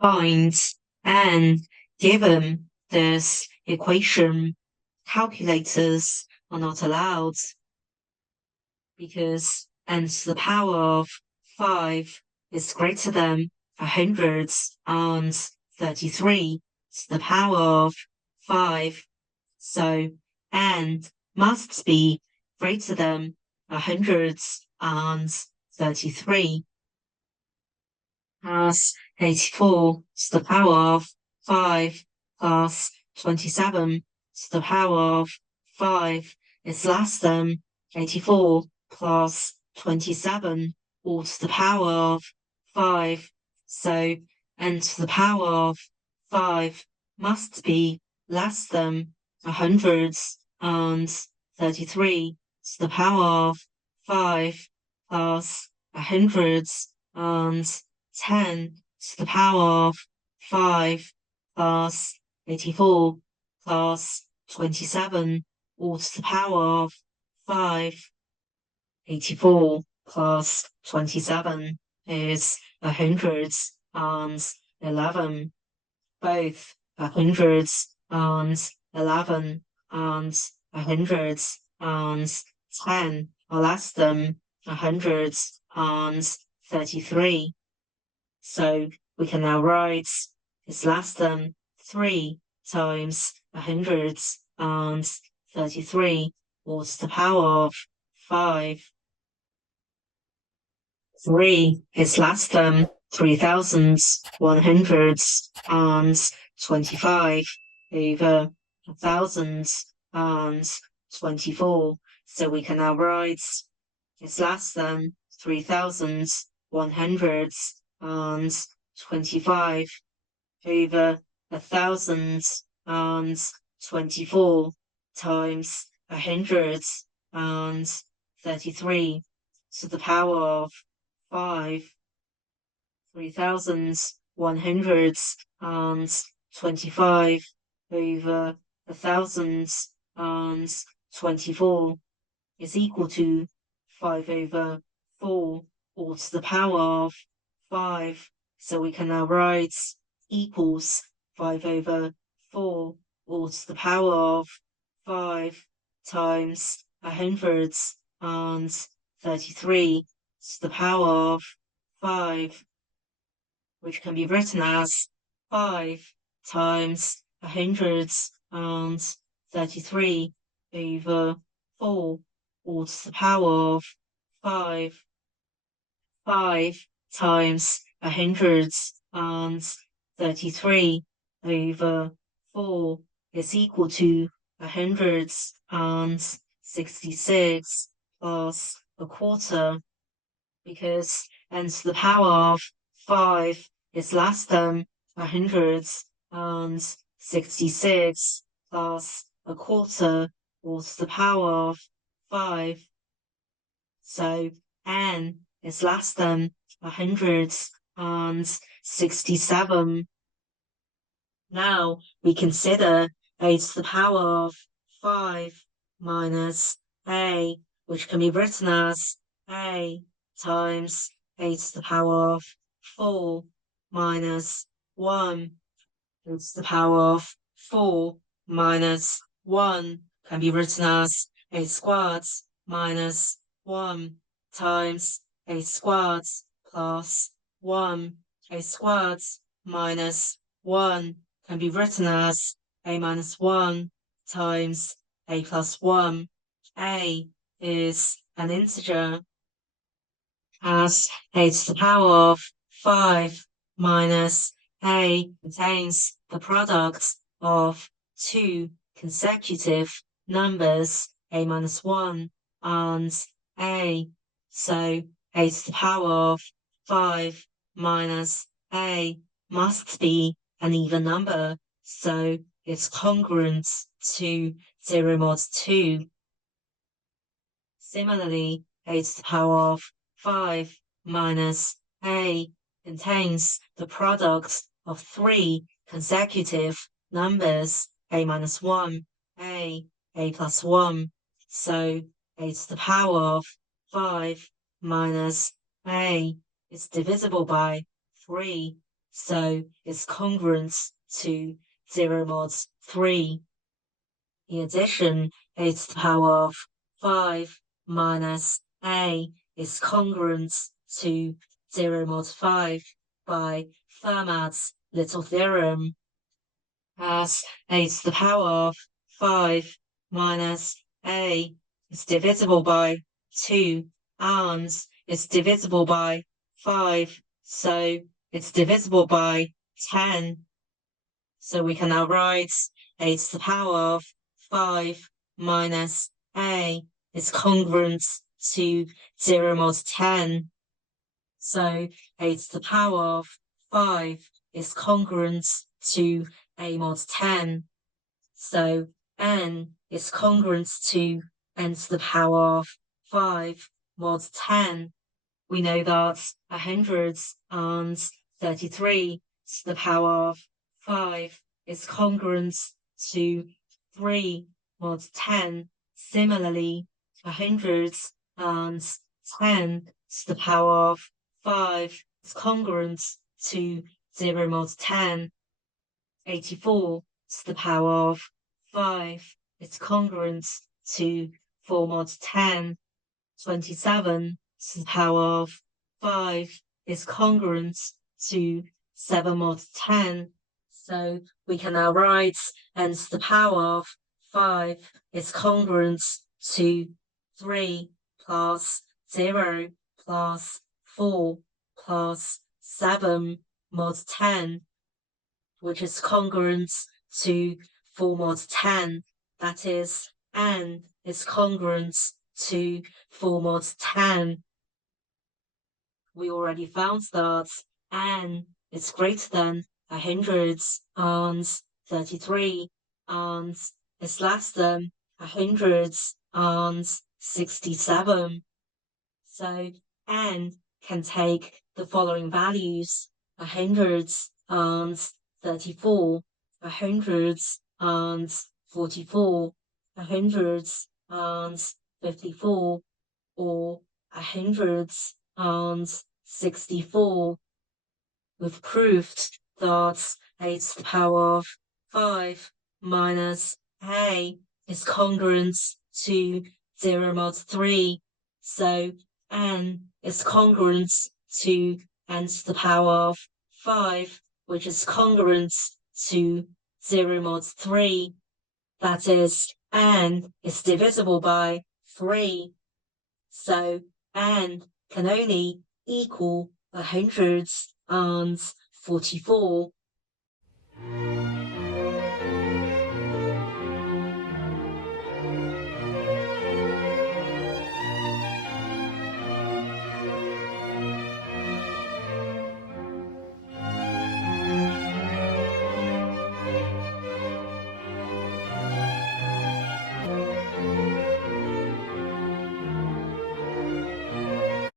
Find and given this equation, calculators are not allowed because n to the power of 5 is greater than 133 to the power of 5. So n must be greater than 133. As 84 to the power of 5 plus 27 to the power of 5 is less than 84 plus 27 all to the power of 5. So n to the power of 5 must be less than 133 to the power of 5 plus 110 to the power of 5 plus 84 plus 27 all to the power of 5. 84 plus 27 is 111. Both 111 and 110 are less than 133. So we can now write it's less than 3 times 133 all to the power of 5. 3 is less than 3,125 over 1,024. So we can now write it's less than 3,125 over 1,024 times 133 to the power of 5. 3,125 over 1,024 is equal to 5 over 4 all to the power of 5. So we can now write equals 5 over 4 all to the power of 5 times 133 to the power of 5, which can be written as 5 times 133 over 4 all to the power of 5. 5 times 133 over 4 is equal to 166 plus a quarter, because n to the power of 5 is less than 166 plus a quarter all to the power of 5. So n is less than 167. Now we consider a to the power of 5 minus a, which can be written as a times a to the power of 4 minus 1. A to the power of 4 minus 1 can be written as a squared minus 1 times a squared plus 1. A squared minus 1 can be written as a minus 1 times a plus 1. A is an integer, as a to the power of 5 minus a contains the product of two consecutive numbers, a minus 1 and a. So a to the power of 5 minus a must be an even number, so it's congruent to 0 mod 2. Similarly, a to the power of 5 minus a contains the product of three consecutive numbers, a minus 1, a plus 1. So a to the power of 5 minus a is divisible by 3. so it's congruent to 0 mod 3. In addition, a to the power of 5 minus a is congruent to 0 mod 5 by Fermat's little theorem, as a to the power of 5 minus a is divisible by 2 and it's divisible by 5, so it's divisible by 10. So we can now write a to the power of 5 minus a is congruent to 0 mod 10. So a to the power of 5 is congruent to a mod 10. So n is congruent to n to the power of 5 mod 10. We know that 133 to the power of 5 is congruent to 3 mod 10. Similarly, 110 to the power of 5 is congruent to 0 mod 10. 84 to the power of 5 is congruent to 4 mod 10. 27 to the power of 5 is congruent to 7 mod 10. So we can now write n to the power of 5 is congruent to 3 plus 0 plus 4 plus 7 mod 10, which is congruent to 4 mod 10. That is, n is congruent to 4 mod 10. We already found that n is greater than 133 and is less than 167. So n can take the following values: 134, 144, 154, or 164. We've proved that a to the power of 5 minus a is congruent to 0 mod 3. So n is congruent to n to the power of 5, which is congruent to 0 mod 3. That is, n is divisible by 3. So n can only equal 144.